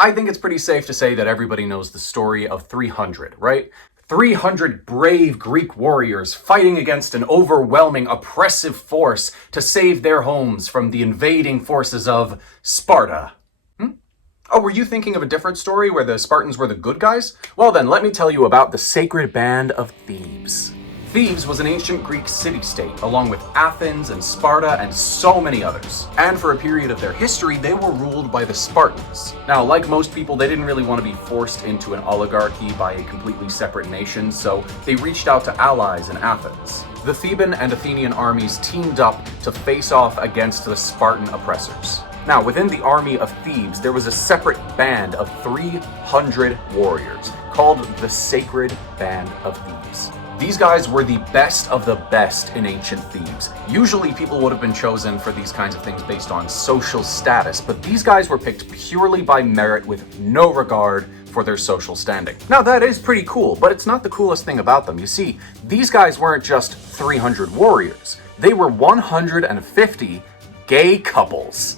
I think it's pretty safe to say that everybody knows the story of 300, right? 300 brave Greek warriors fighting against an overwhelming, oppressive force to save their homes from the invading forces of Sparta. Oh, were you thinking of a different story where the Spartans were the good guys? Well then, let me tell you about the sacred band of Thebes. Thebes was an ancient Greek city-state, along with Athens and Sparta and so many others. And for a period of their history, they were ruled by the Spartans. Now, like most people, they didn't really want to be forced into an oligarchy by a completely separate nation, so they reached out to allies in Athens. The Theban and Athenian armies teamed up to face off against the Spartan oppressors. Now, within the army of Thebes, there was a separate band of 300 warriors called the Sacred Band of Thebes. These guys were the best of the best in ancient Thebes. Usually people would have been chosen for these kinds of things based on social status, but these guys were picked purely by merit with no regard for their social standing. Now that is pretty cool, but it's not the coolest thing about them. You see, these guys weren't just 300 warriors. They were 150 gay couples.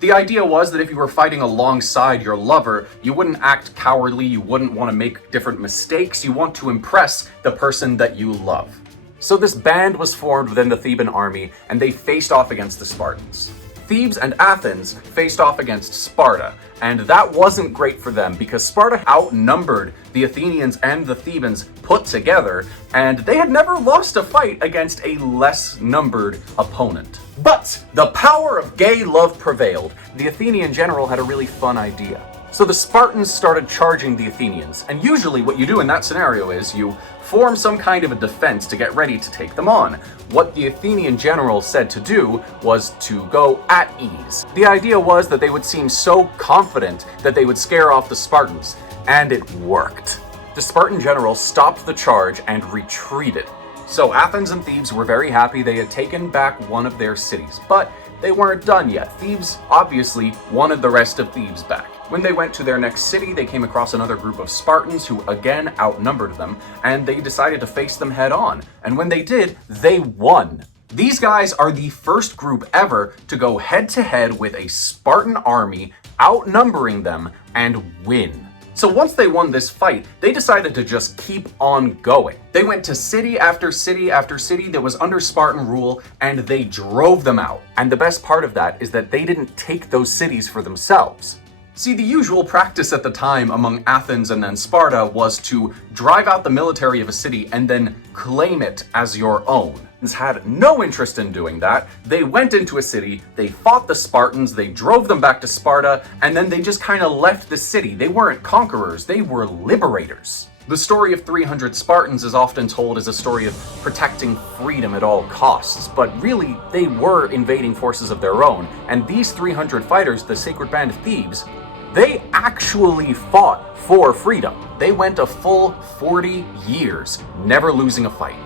The idea was that if you were fighting alongside your lover, you wouldn't act cowardly, you wouldn't want to make different mistakes, you want to impress the person that you love. So this band was formed within the Theban army, and they faced off against the Spartans. Thebes and Athens faced off against Sparta, and that wasn't great for them because Sparta outnumbered the Athenians and the Thebans put together, and they had never lost a fight against a less numbered opponent. But the power of gay love prevailed. The Athenian general had a really fun idea. So the Spartans started charging the Athenians, and usually what you do in that scenario is you form some kind of a defense to get ready to take them on. What the Athenian general said to do was to go at ease. The idea was that they would seem so confident that they would scare off the Spartans, and it worked. The Spartan general stopped the charge and retreated. So Athens and Thebes were very happy they had taken back one of their cities, but they weren't done yet. Thebes obviously wanted the rest of Thebes back. When they went to their next city, they came across another group of Spartans who again outnumbered them, and they decided to face them head on. And when they did, they won. These guys are the first group ever to go head to head with a Spartan army, outnumbering them, and win. So once they won this fight, they decided to just keep on going. They went to city after city after city that was under Spartan rule, and they drove them out. And the best part of that is that they didn't take those cities for themselves. See, the usual practice at the time among Athens and then Sparta was to drive out the military of a city and then claim it as your own. Had no interest in doing that. They went into a city, they fought the Spartans, they drove them back to Sparta, and then they just kind of left the city. They weren't conquerors, they were liberators. The story of 300 Spartans is often told as a story of protecting freedom at all costs, but really they were invading forces of their own, and these 300 fighters, the Sacred Band of Thebes, they actually fought for freedom. They went a full 40 years, never losing a fight.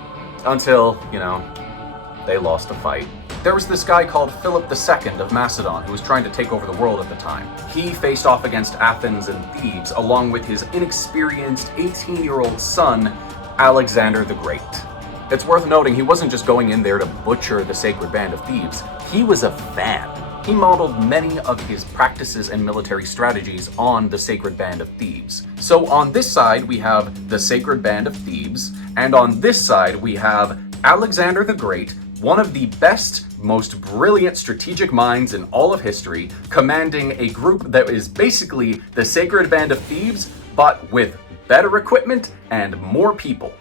Until, they lost a fight. There was this guy called Philip II of Macedon who was trying to take over the world at the time. He faced off against Athens and Thebes along with his inexperienced 18-year-old son, Alexander the Great. It's worth noting he wasn't just going in there to butcher the Sacred Band of Thebes. He was a fan. He modeled many of his practices and military strategies on the Sacred Band of Thebes. So on this side, we have the Sacred Band of Thebes, and on this side, we have Alexander the Great, one of the best, most brilliant strategic minds in all of history, commanding a group that is basically the Sacred Band of Thebes, but with better equipment and more people.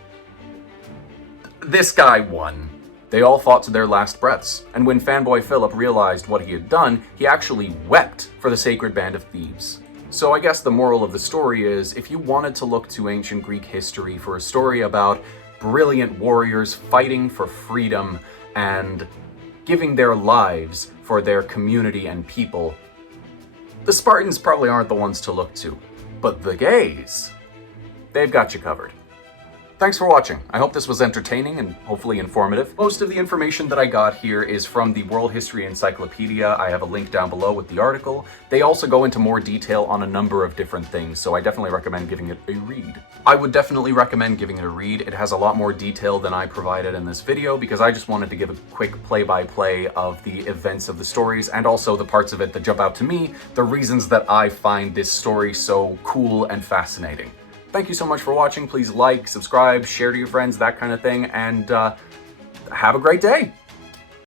This guy won. They all fought to their last breaths, and when fanboy Philip realized what he had done, he actually wept for the Sacred Band of Thebes. So I guess the moral of the story is, if you wanted to look to ancient Greek history for a story about brilliant warriors fighting for freedom and giving their lives for their community and people, the Spartans probably aren't the ones to look to, but the gays, they've got you covered. Thanks for watching. I hope this was entertaining and hopefully informative. Most of the information that I got here is from the World History Encyclopedia. I have a link down below with the article. They also go into more detail on a number of different things, so I definitely recommend giving it a read. I would definitely recommend giving it a read. It has a lot more detail than I provided in this video because I just wanted to give a quick play-by-play of the events of the stories and also the parts of it that jump out to me, the reasons that I find this story so cool and fascinating. Thank you so much for watching. Please like, subscribe, share to your friends, that kind of thing, and have a great day.